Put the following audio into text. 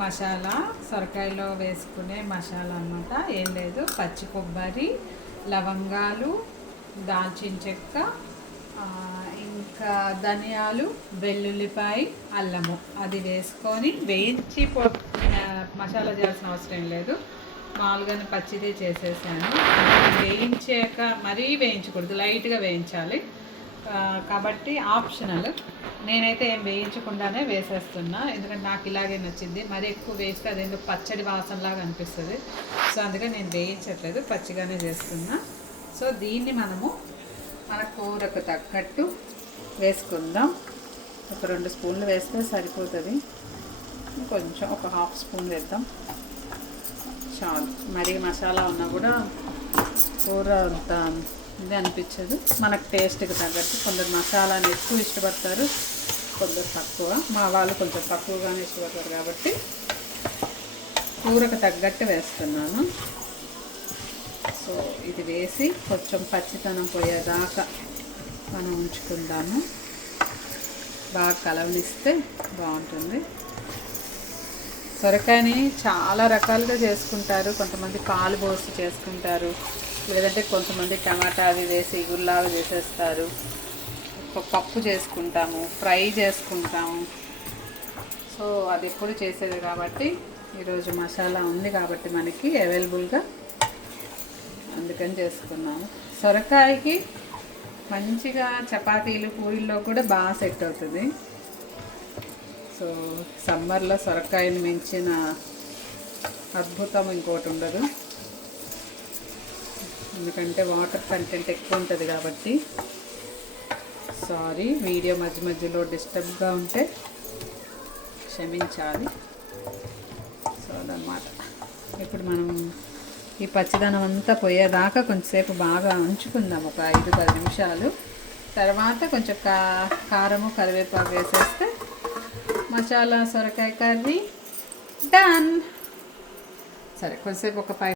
మసాలా, సొరకాయలో వేసుకునే మసాలా అన్నమాట. ఏం లేదు, పచ్చి కొబ్బరి, లవంగాలు, దాల్చిన చెక్క, ఇంకా ధనియాలు, వెల్లుల్లిపాయ, అల్లము అది వేసుకొని వేయించి మసాలా చేయాల్సిన అవసరం లేదు. మామూలుగానే పచ్చిదే చేసేసాను. వేయించాక మరీ వేయించకూడదు, లైట్గా వేయించాలి. కాబట్టి ఆప్షనల్. నేనైతే ఏం వేయించకుండానే వేసేస్తున్నా, ఎందుకంటే నాకు ఇలాగే నచ్చింది. మరీ ఎక్కువ వేస్తే అదేంటో పచ్చడి వాసనలాగా అనిపిస్తుంది. సో అందుకే నేను వేయించట్లేదు, పచ్చిగానే చేస్తున్నా. సో దీన్ని మనము మన కూరకు తగ్గట్టు వేసుకుందాం. ఒక 2 స్పూన్లు వేస్తే సరిపోతుంది. కొంచెం ఒక హాఫ్ స్పూన్ వేద్దాం చాలు. మరీ మసాలా ఉన్నా కూడా కూర అంత ఇది అనిపించదు. మనకు టేస్ట్కి తగ్గట్టు కొందరు మసాలాని ఎక్కువ ఇష్టపడతారు, కొందరు తక్కువ. మా వాళ్ళు కొంచెం తక్కువగానే ఇష్టపడతారు కాబట్టి కూరకు తగ్గట్టు వేస్తున్నాను. సో ఇది వేసి కొంచెం పచ్చితనం పోయేదాకా మనం ఉంచుకుందాము. బాగా కలవనిస్తే బాగుంటుంది. సొరకాయని చాలా రకాలుగా చేసుకుంటారు. కొంతమంది పాలు పోసి చేసుకుంటారు, లేదంటే కొంతమంది టమాటా అవి వేసి ఇగురులాగా చేసేస్తారు. పప్పు చేసుకుంటాము, ఫ్రై చేసుకుంటాము. సో అది ఎప్పుడు చేసేది కాబట్టి ఈరోజు మసాలా ఉంది కాబట్టి మనకి అవైలబుల్గా, అందుకని చేసుకున్నాము. సొరకాయకి మంచిగా చపాతీలు, పూరీల్లో కూడా బాగా సెట్ అవుతుంది. సో సమ్మర్లో సొరకాయని మించిన అద్భుతం ఇంకోటి ఉండదు, ఎందుకంటే వాటర్ కంటెంట్ ఎక్కువ ఉంటుంది కాబట్టి. సారీ, వీడియో మధ్య మధ్యలో డిస్టర్బ్గా ఉంటే క్షమించాలి. సో అదన్నమాట. ఇప్పుడు మనం ఈ పచ్చిదనం అంతా పోయేదాకా కొంచెంసేపు బాగా ఉంచుకుందాం, ఒక 5-10 నిమిషాలు. తర్వాత కొంచెం కారము, కరివేపాకు వేసేస్తే మసాలా సొరకాయ కర్రీ డన్. సరే, కొంచెంసేపు ఒక 5